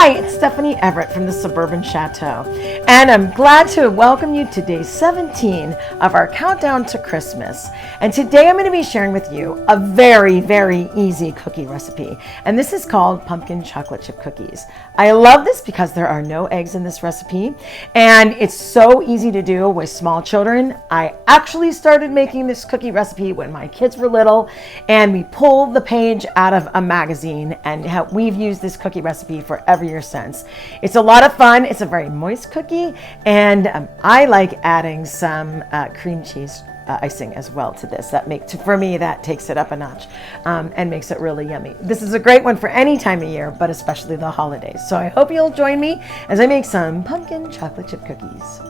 Hi, it's Stephanie Everett from the Suburban Chateau, and I'm glad to welcome you to day 17 of our countdown to Christmas. And today I'm going to be sharing with you a very, very easy cookie recipe, and this is called pumpkin chocolate chip cookies. I love this because there are no eggs in this recipe, and it's so easy to do with small children. I actually started making this cookie recipe when my kids were little, and we pulled the page out of a magazine, and we've used this cookie recipe for every year since. It's a lot of fun. It's a very moist cookie, and I like adding some cream cheese icing as well to this. For me, that takes it up a notch and makes it really yummy. This is a great one for any time of year, but especially the holidays. So I hope you'll join me as I make some pumpkin chocolate chip cookies.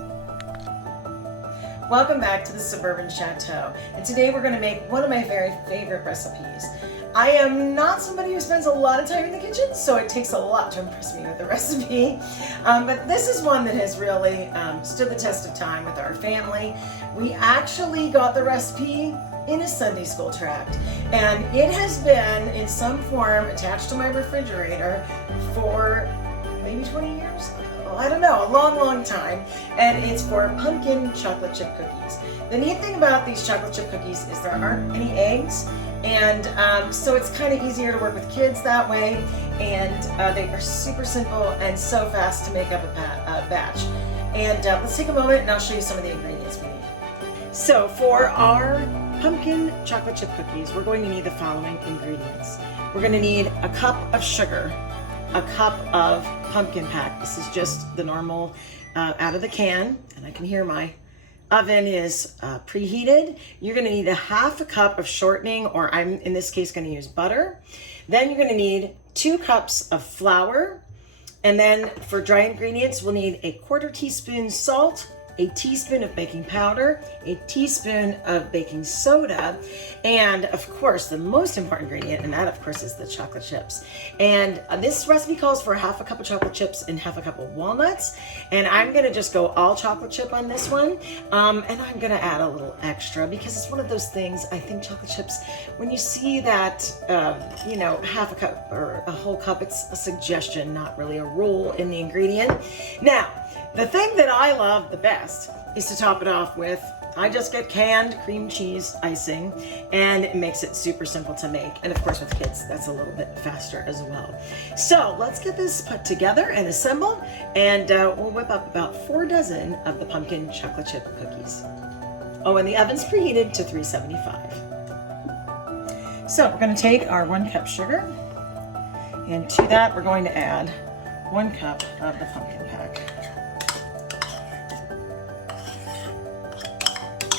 Welcome back to the Suburban Chateau, and today we're going to make one of my very favorite recipes. I am not somebody who spends a lot of time in the kitchen, so it takes a lot to impress me with the recipe. But this is one that has really stood the test of time with our family. We actually got the recipe in a Sunday school tract, and it has been in some form attached to my refrigerator for maybe 20 years. I don't know, a long time, and it's for pumpkin chocolate chip cookies. The neat thing about these chocolate chip cookies is there aren't any eggs, and so it's kind of easier to work with kids that way, and they are super simple and so fast to make up a batch. And let's take a moment and I'll show you some of the ingredients we need. So for our pumpkin chocolate chip cookies, we're going to need the following ingredients. We're going to need a cup of sugar, a cup of pumpkin pack. This is just the normal out of the can, and I can hear my oven is preheated. You're going to need a half a cup of shortening, or I'm in this case going to use butter. Then you're going to need 2 cups of flour, and then for dry ingredients we'll need a 1/4 teaspoon salt, a teaspoon of baking powder, a teaspoon of baking soda, and of course the most important ingredient, and that of course is the chocolate chips. And this recipe calls for half a cup of chocolate chips and half a cup of walnuts, and I'm gonna just go all chocolate chip on this one, and I'm gonna add a little extra because it's one of those things. I think chocolate chips, when you see that half a cup or a whole cup, it's a suggestion, not really a rule in the ingredient. Now, the thing that I love the best is to top it off with, I just get canned cream cheese icing, and it makes it super simple to make. And of course with kids, that's a little bit faster as well. So let's get this put together and assembled, and we'll whip up about 4 dozen of the pumpkin chocolate chip cookies. Oh, and the oven's preheated to 375. So we're going to take our 1 cup sugar, and to that we're going to add 1 cup of the pumpkin pack.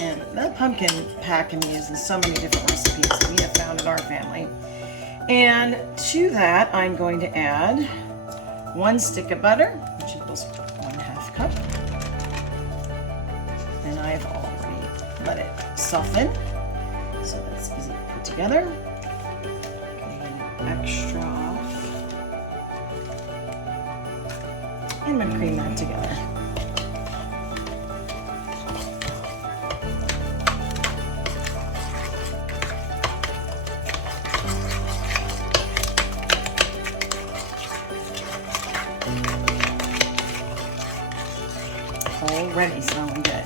And that pumpkin pack can be used in so many different recipes that we have found in our family. And to that, I'm going to add 1 stick of butter, which equals 1/2 cup. And I've already let it soften, so that's easy to put together. And extra off. And I'm going to cream that together. Already smelling good.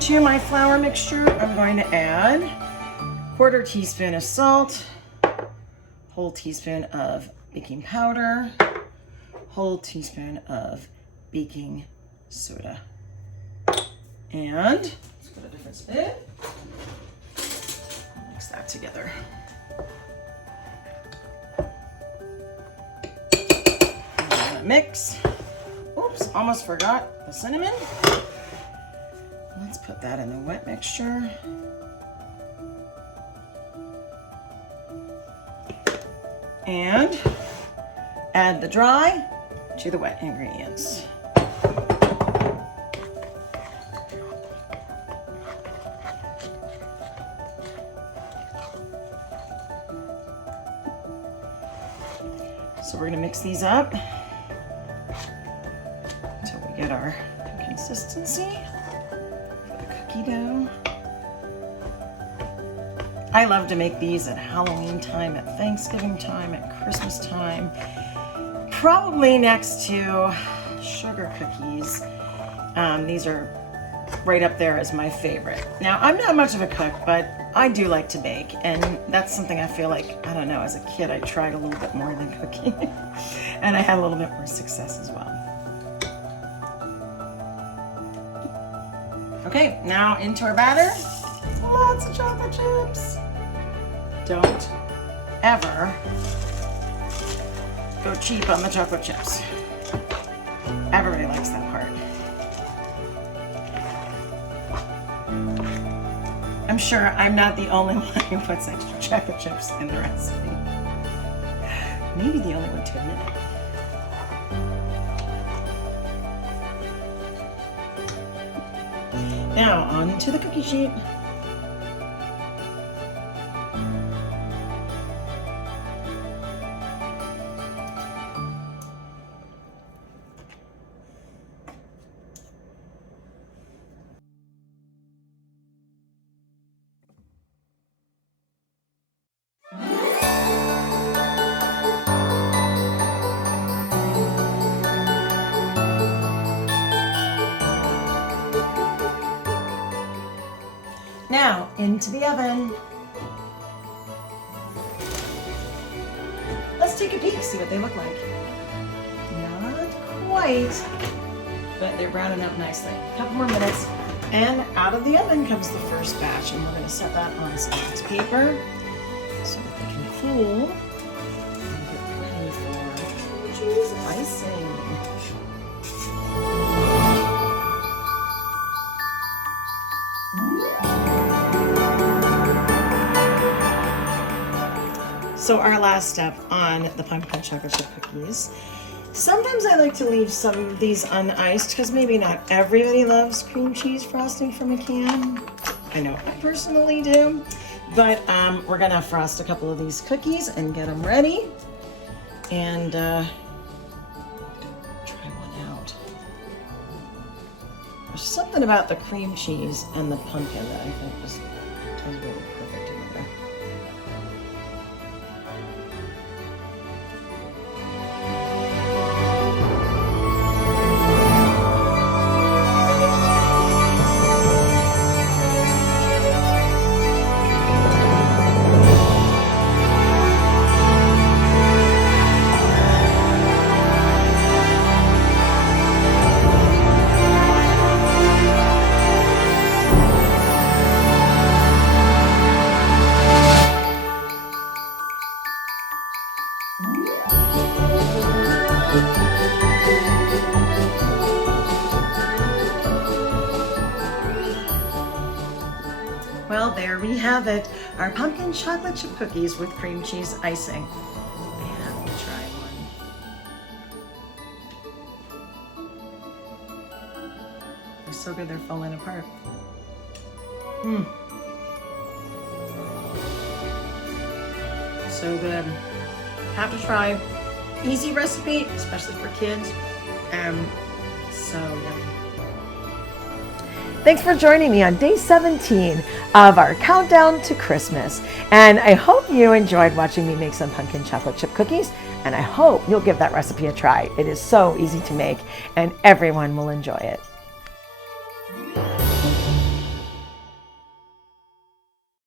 To my flour mixture, I'm going to add 1/4 teaspoon of salt, whole teaspoon of baking powder, whole teaspoon of baking soda. And let's put a different spoon. Mix that together. Mix. Oops, almost forgot the cinnamon. Let's put that in the wet mixture. And add the dry to the wet ingredients. So we're going to mix these up until we get our consistency for the cookie dough. I love to make these at Halloween time, at Thanksgiving time, at Christmas time. probably next to sugar cookies. These are right up there as my favorite. Now, I'm not much of a cook, but I do like to bake, and that's something I feel like, I don't know, as a kid I tried a little bit more than cooking, and I had a little bit more success as well. Okay, now into our batter. Lots of chocolate chips. Don't ever go cheap on the chocolate chips. Everybody likes that part. I'm sure I'm not the only one who puts extra chocolate chips in the recipe. Maybe the only one to admit it. Now, on to the cookie sheet. Now, into the oven. Let's take a peek, see what they look like. Not quite, but they're browning up nicely. A couple more minutes, and out of the oven comes the first batch, and we're going to set that on some paper so that they can cool and get ready for cheese icing. So our last step on the pumpkin chocolate chip cookies. Sometimes I like to leave some of these uniced because maybe not everybody loves cream cheese frosting from a can. I know I personally do, but we're gonna frost a couple of these cookies and get them ready and try one out. There's something about the cream cheese and the pumpkin that I think just is really perfect together. Well, there we have it, our pumpkin chocolate chip cookies with cream cheese icing. I have to try one. They're so good, they're falling apart. So good. Have to try. Easy recipe, especially for kids. So yummy. Thanks for joining me on day 17 of our countdown to Christmas. And I hope you enjoyed watching me make some pumpkin chocolate chip cookies. And I hope you'll give that recipe a try. It is so easy to make and everyone will enjoy it.